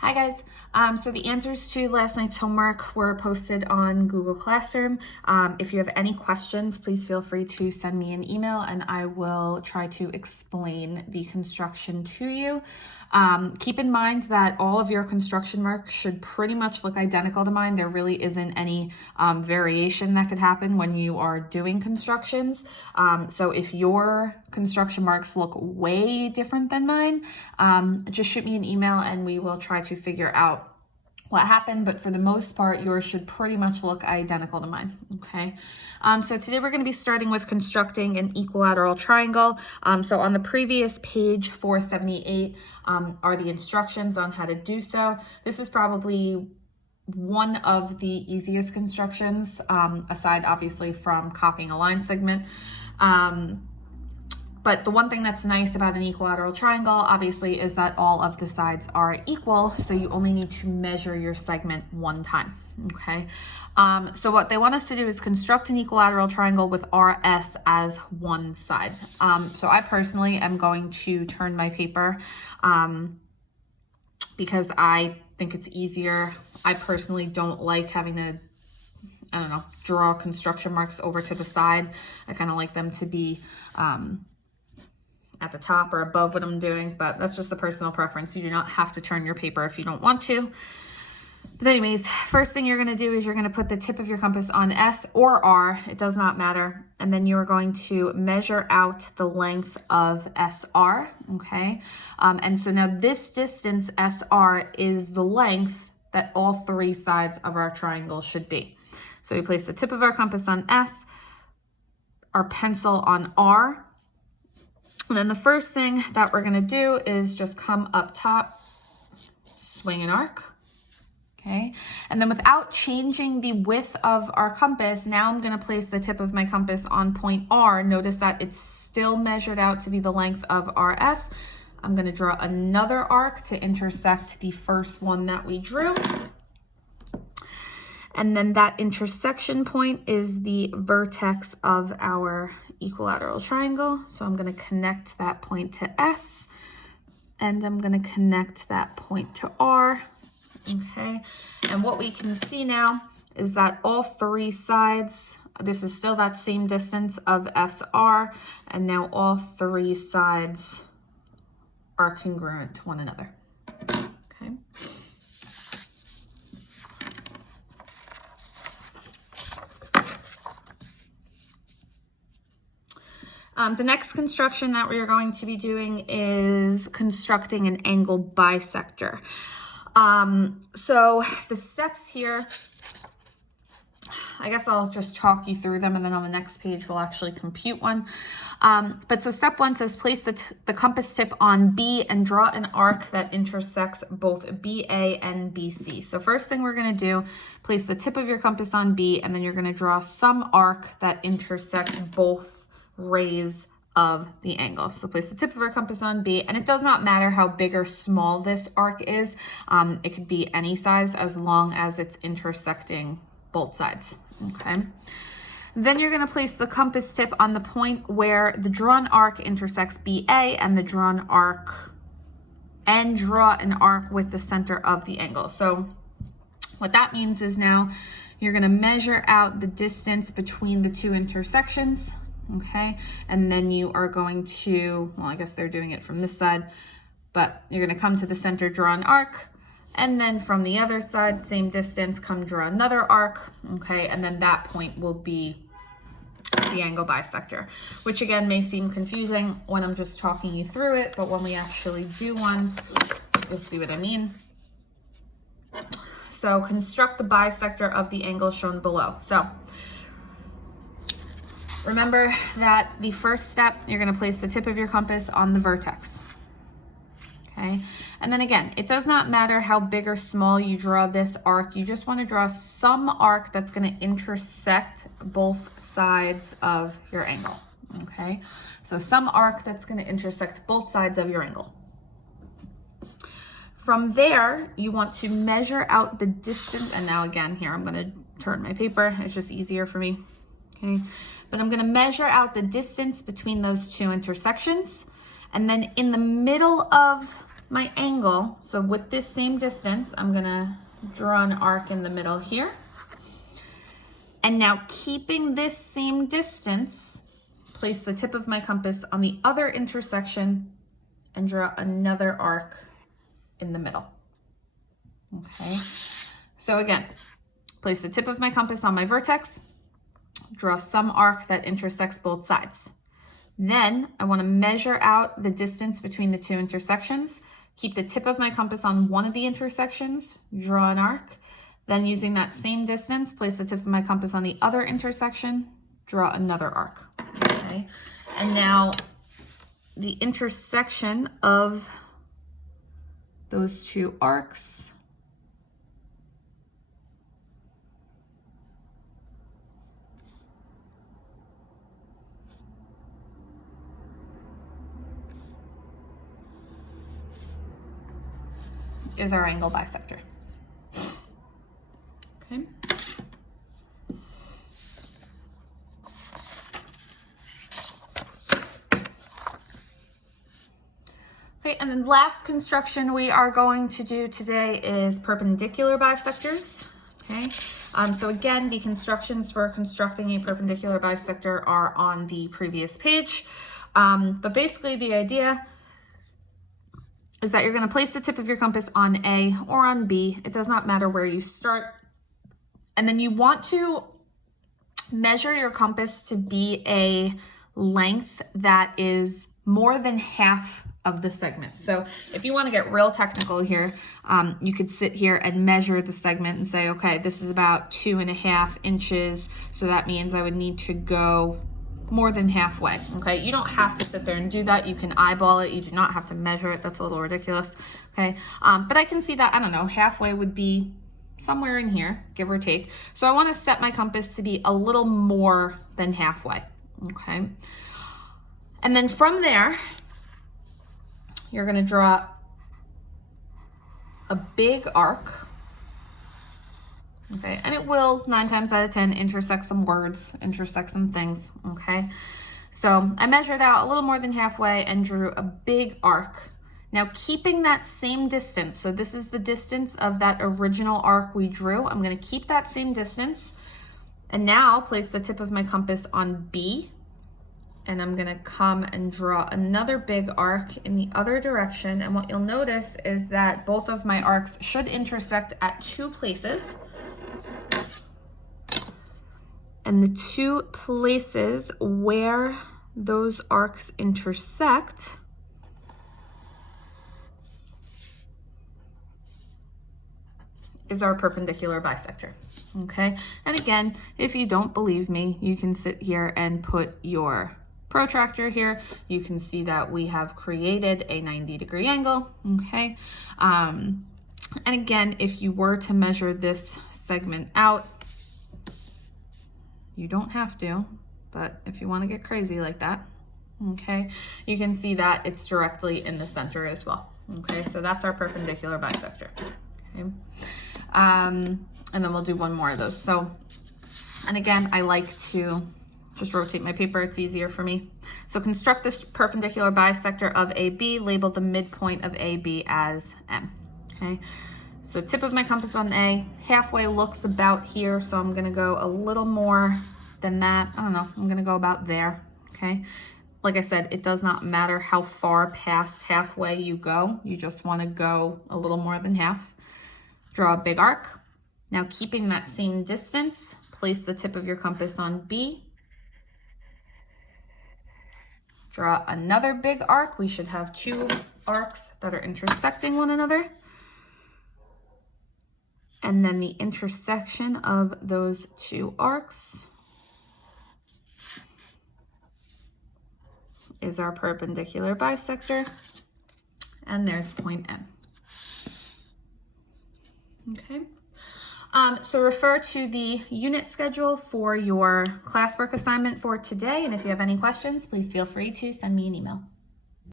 Hi guys, so the answers to last night's homework were posted on Google Classroom. If you have any questions, please feel free to send me an email and I will try to explain the construction to you. Keep in mind that all of your construction marks should pretty much look identical to mine. There really isn't any variation that could happen when you are doing constructions. So if your construction marks look way different than mine, just shoot me an email and we will try to figure out what happened, but for the most part, yours should pretty much look identical to mine, okay? So today we're gonna be starting with constructing an equilateral triangle. So on the previous page, 478, are the instructions on how to do so. This is probably one of the easiest constructions, aside obviously from copying a line segment. But the one thing that's nice about an equilateral triangle, obviously, is that all of the sides are equal, so you only need to measure your segment one time, okay? So what they want us to do is construct an equilateral triangle with RS as one side. So I personally am going to turn my paper because I think it's easier. I personally don't like having to, I don't know, draw construction marks over to the side. I kind of like them to be at the top or above what I'm doing, but that's just a personal preference. You do not have to turn your paper if you don't want to. But anyways, first thing you're gonna do is you're gonna put the tip of your compass on S or R, it does not matter. And then you're going to measure out the length of SR, okay? And so now this distance SR is the length that all three sides of our triangle should be. So we place the tip of our compass on S, our pencil on R, and then the first thing that we're gonna do is just come up top, swing an arc, okay? And then without changing the width of our compass, now I'm gonna place the tip of my compass on point R. Notice that it's still measured out to be the length of RS. I'm gonna draw another arc to intersect the first one that we drew. And then that intersection point is the vertex of our equilateral triangle. So I'm going to connect that point to S and I'm going to connect that point to R. Okay. And what we can see now is that all three sides, this is still that same distance of SR, and now all three sides are congruent to one another. Okay. The next construction that we are going to be doing is constructing an angle bisector. So the steps here, I guess I'll just talk you through them and then on the next page we'll actually compute one. But so step one says place the compass tip on B and draw an arc that intersects both BA and BC. So first thing we're going to do, place the tip of your compass on B and then you're going to draw some arc that intersects both rays of the angle. So place the tip of our compass on B, and it does not matter how big or small this arc is. It could be any size as long as it's intersecting both sides, okay? Then you're gonna place the compass tip on the point where the drawn arc intersects BA and the drawn arc, and draw an arc with the center of the angle. So what that means is now you're gonna measure out the distance between the two intersections, okay? And then you are going to, well, I guess they're doing it from this side, but you're gonna come to the center, draw an arc, and then from the other side, same distance, come draw another arc, okay? And then that point will be the angle bisector, which again may seem confusing when I'm just talking you through it, but when we actually do one, you'll see what I mean. So construct the bisector of the angle shown below. So remember that the first step, you're going to place the tip of your compass on the vertex. Okay. And then again, it does not matter how big or small you draw this arc. You just want to draw some arc that's going to intersect both sides of your angle. Okay. So some arc that's going to intersect both sides of your angle. From there, you want to measure out the distance. And now again, here, I'm going to turn my paper. It's just easier for me. Okay. But I'm going to measure out the distance between those two intersections. And then in the middle of my angle, so with this same distance, I'm gonna draw an arc in the middle here. And now keeping this same distance, place the tip of my compass on the other intersection and draw another arc in the middle. Okay, so again, place the tip of my compass on my vertex, draw some arc that intersects both sides. Then I want to measure out the distance between the two intersections, keep the tip of my compass on one of the intersections, draw an arc, then using that same distance, place the tip of my compass on the other intersection, draw another arc. Okay, and now the intersection of those two arcs is our angle bisector. Okay. Okay, and then last construction we are going to do today is perpendicular bisectors. Okay, so again, the constructions for constructing a perpendicular bisector are on the previous page. But basically the idea is that you're going to place the tip of your compass on A or on B. It does not matter where you start. And then you want to measure your compass to be a length that is more than half of the segment. So if you want to get real technical here, you could sit here and measure the segment and say, okay, this is about 2.5 inches. So that means I would need to go more than halfway. Okay, you don't have to sit there and do that. You can eyeball it. You do not have to measure it. That's a little ridiculous. Okay, but I can see that, I don't know, halfway would be somewhere in here, give or take. So I want to set my compass to be a little more than halfway. Okay, and then from there, you're going to draw a big arc. Okay, and it will 9 times out of 10 intersect some words, intersect some things. Okay, so I measured out a little more than halfway and drew a big arc. Now keeping that same distance, so this is the distance of that original arc we drew. I'm going to keep that same distance and now place the tip of my compass on B, and I'm going to come and draw another big arc in the other direction. And what you'll notice is that both of my arcs should intersect at 2 places. And the 2 places where those arcs intersect is our perpendicular bisector. Okay, and again, if you don't believe me, you can sit here and put your protractor here. You can see that we have created a 90-degree angle. Okay, and again, if you were to measure this segment out, you don't have to, but if you want to get crazy like that, okay, you can see that it's directly in the center as well. Okay, so that's our perpendicular bisector. Okay, and then we'll do one more of those. So, and again, I like to just rotate my paper, it's easier for me. So construct this perpendicular bisector of AB, label the midpoint of AB as M. Okay, so tip of my compass on A, halfway looks about here, so I'm gonna go a little more than that. I don't know, I'm gonna go about there, okay? Like I said, it does not matter how far past halfway you go, you just wanna go a little more than half. Draw a big arc. Now keeping that same distance, place the tip of your compass on B. Draw another big arc. We should have 2 arcs that are intersecting one another. And then the intersection of those 2 arcs is our perpendicular bisector. And there's point M. Okay. So refer to the unit schedule for your classwork assignment for today. And if you have any questions, please feel free to send me an email.